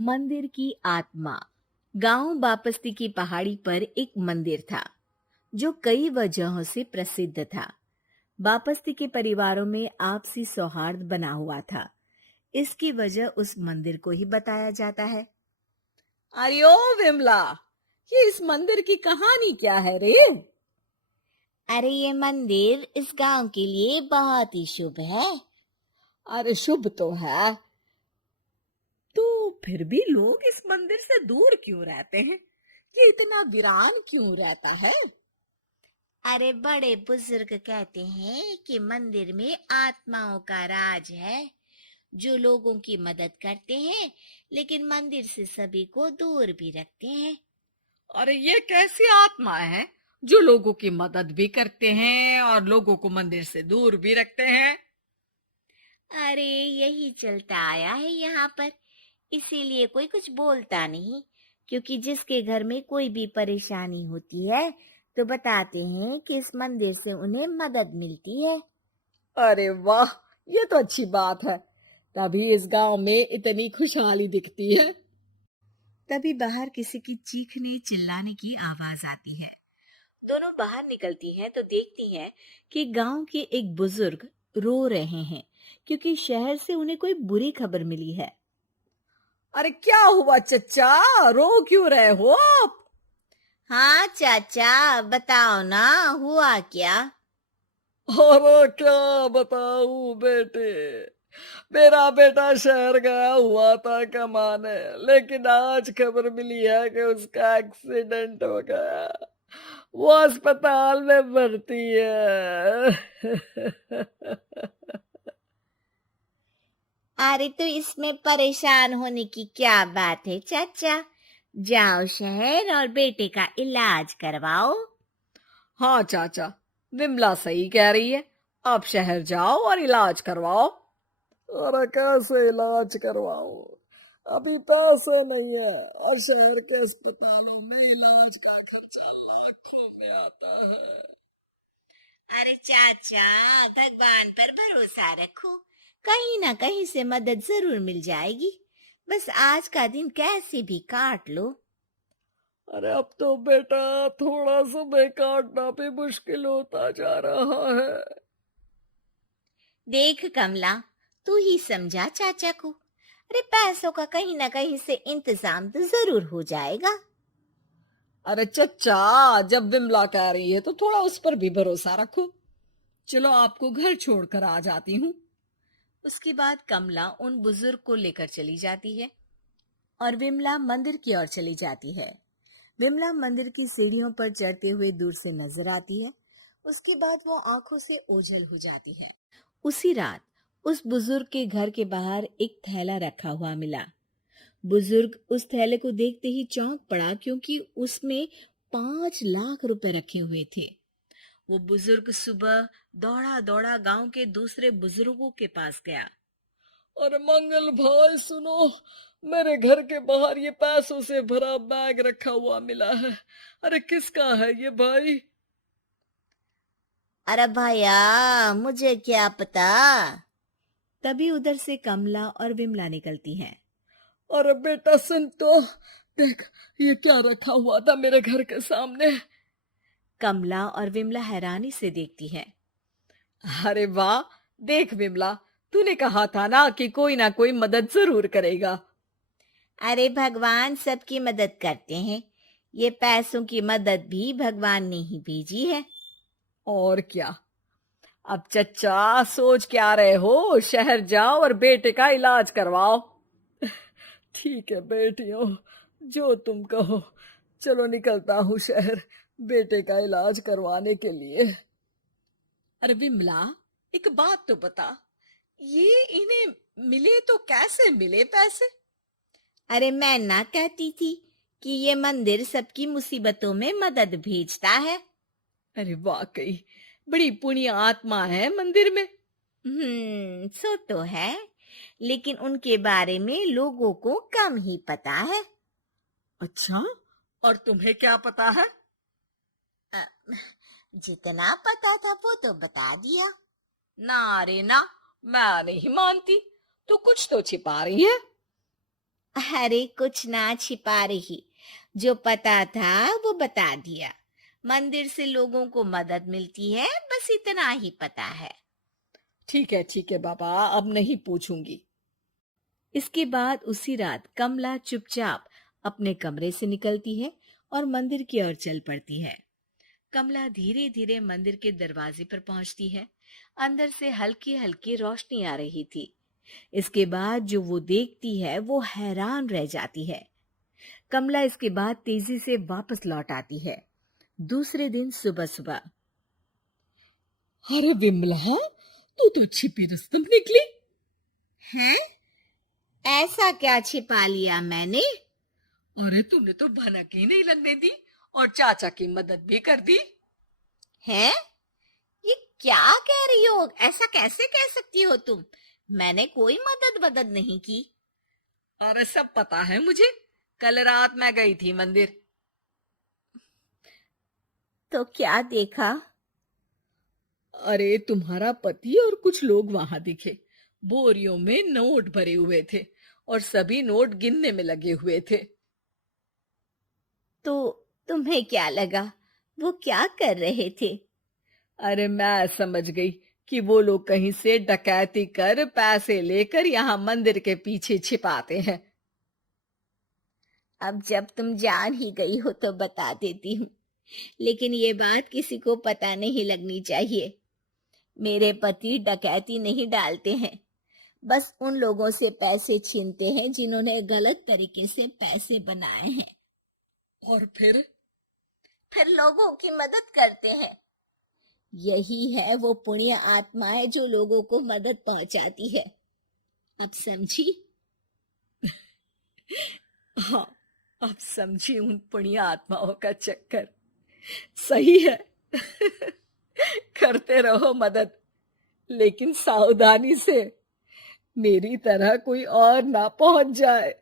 मंदिर की आत्मा। गांव बापस्ती की पहाड़ी पर एक मंदिर था जो कई वजहों से प्रसिद्ध था। बापस्ती के परिवारों में आपसी सौहार्द बना हुआ था। इसकी वजह उस मंदिर को ही बताया जाता है। अरे ओ विमला, ये इस मंदिर की कहानी क्या है रे? अरे ये मंदिर इस गांव के लिए बहुत ही शुभ है। अरे शुभ तो है, तो फिर भी लोग इस मंदिर से दूर क्यों रहते हैं? ये इतना वीरान क्यों रहता है? अरे बड़े बुजुर्ग कहते हैं कि मंदिर में आत्माओं का राज है जो लोगों की मदद करते हैं, लेकिन मंदिर से सभी को दूर भी रखते हैं। अरे ये कैसी आत्मा है जो लोगों की मदद भी करते हैं और लोगों को मंदिर से दूर भी रखते हैं? अरे यही चलता आया है यहाँ पर, इसीलिए कोई कुछ बोलता नहीं। क्योंकि जिसके घर में कोई भी परेशानी होती है तो बताते हैं कि इस मंदिर से उन्हें मदद मिलती है। अरे वाह, ये तो अच्छी बात है। तभी इस गांव में इतनी खुशहाली दिखती है। तभी बाहर किसी की चीखने चिल्लाने की आवाज आती है। दोनों बाहर निकलती हैं तो देखती हैं कि गांव के एक बुजुर्ग रो रहे हैं क्योंकि शहर से उन्हें कोई बुरी खबर मिली है। अरे क्या हुआ चच्चा, रो क्यों रहे हो आप? हाँ चाचा, बताओ ना, हुआ क्या? अरे क्या बताऊं बेटे, मेरा बेटा शहर गया हुआ था कमाने, लेकिन आज खबर मिली है कि उसका एक्सीडेंट हो गया। वो अस्पताल में भर्ती है। अरे तो इसमें परेशान होने की क्या बात है चाचा? जाओ शहर और बेटे का इलाज करवाओ। हाँ चाचा, विमला सही कह रही है। आप शहर जाओ और इलाज करवाओ। अरे कैसे इलाज करवाऊं, अभी पैसे नहीं है और शहर के अस्पतालों में इलाज का खर्चा लाखों में आता है। अरे चाचा, भगवान पर भरोसा रखो, कहीं ना कहीं से मदद जरूर मिल जाएगी। बस आज का दिन कैसे भी काट लो। अरे अब तो बेटा थोड़ा समय काटना भी मुश्किल होता जा रहा है। देख कमला, तू ही समझा चाचा को। अरे पैसों का कहीं ना कहीं से इंतजाम तो जरूर हो जाएगा। अरे चच्चा, जब विमला कह रही है तो थोड़ा उस पर भी भरोसा रखो। चलो आपको घर छोड़कर आ जाती हूँ। उसके बाद कमला उन बुजुर्ग को लेकर चली जाती है और विमला मंदिर की ओर चली जाती है। विमला मंदिर की सीढ़ियों पर चढ़ते हुए दूर से नजर आती है। उसके बाद वो आंखों से ओझल हो जाती है। उसी रात उस बुजुर्ग के घर के बाहर एक थैला रखा हुआ मिला। बुजुर्ग उस थैले को देखते ही चौंक पड़ा क्योंकि उसमें 5 लाख रुपए रखे हुए थे। वो बुजुर्ग सुबह दौड़ा दौड़ा गांव के दूसरे बुजुर्गों के पास गया। अरे मंगल भाई सुनो, मेरे घर के बाहर ये पैसों से भरा बैग रखा हुआ मिला है। अरे किसका है ये भाई? अरे भैया, मुझे क्या पता। तभी उधर से कमला और विमला निकलती हैं। अरे बेटा सुन तो, देख ये क्या रखा हुआ था मेरे घर के सामने। कमला और विमला हैरानी से देखती हैं। अरे वाह, देख विमला, तूने कहा था ना कि कोई ना कोई मदद जरूर करेगा। अरे भगवान सबकी मदद करते हैं। ये पैसों की मदद भी भगवान ने ही भेजी है। और क्या, अब चच्चा सोच क्या रहे हो, शहर जाओ और बेटे का इलाज करवाओ। ठीक है बेटियों, जो तुम कहो। चलो निकलता हूँ शहर बेटे का इलाज करवाने के लिए। अरे विमला, एक बात तो बता, ये इन्हें मिले तो कैसे मिले पैसे? अरे मैं ना कहती थी कि ये मंदिर सबकी मुसीबतों में मदद भेजता है। अरे वाकई बड़ी पुण्य आत्मा है मंदिर में। सो तो है, लेकिन उनके बारे में लोगों को कम ही पता है। अच्छा, और तुम्हें क्या पता है? अ, जितना पता था वो तो बता दिया। ना रे ना, मैं नहीं मानती, तू कुछ तो छिपा रही है। अरे कुछ ना छिपा रही, जो पता था वो बता दिया। मंदिर से लोगों को मदद मिलती है, बस इतना ही पता है। ठीक है बाबा, अब नहीं पूछूंगी। इसके बाद उसी रात कमला चुपचाप अपने कमरे से निकलती है और मंदिर की ओर चल पड़ती है। कमला धीरे धीरे मंदिर के दरवाजे पर पहुंचती है। अंदर से हल्की हल्की रोशनी आ रही थी। इसके बाद जो वो देखती है वो हैरान रह जाती है। कमला इसके बाद तेजी से वापस लौट आती है। दूसरे दिन सुबह सुबह। अरे विमला, तू तो छिपी रुस्तम निकली। हैं? ऐसा क्या छिपा लिया मैंने? अरे तूने तो भनक ही नहीं लगने दी और चाचा की मदद भी कर दी। है? ये क्या कह रही हो? ऐसा कैसे कह सकती हो तुम? मैंने कोई मदद नहीं की। अरे सब पता है मुझे, कल रात मैं गई थी मंदिर। तो क्या देखा? अरे तुम्हारा पति और कुछ लोग वहां दिखे। बोरियों में नोट भरे हुए थे और सभी नोट गिनने में लगे हुए थे। तो तुम्हें क्या लगा? वो क्या कर रहे थे? अरे मैं समझ गई कि वो लोग कहीं से डकैती कर पैसे लेकर यहाँ मंदिर के पीछे छिपाते हैं। अब जब तुम जान ही गई हो तो बता देती हूँ, लेकिन ये बात किसी को पता नहीं लगनी चाहिए। मेरे पति डकैती नहीं डालते हैं, बस उन लोगों से पैसे छीनते हैं जिन्होंने गलत तरीके से पैसे बनाए हैं। और फिर लोगों की मदद करते हैं। यही है वो पुण्य आत्माएं जो लोगों को मदद पहुंचाती है। अब समझी? हाँ, अब समझी उन पुण्य आत्माओं का चक्कर। सही है। करते रहो मदद, लेकिन सावधानी से, मेरी तरह कोई और ना पहुंच जाए।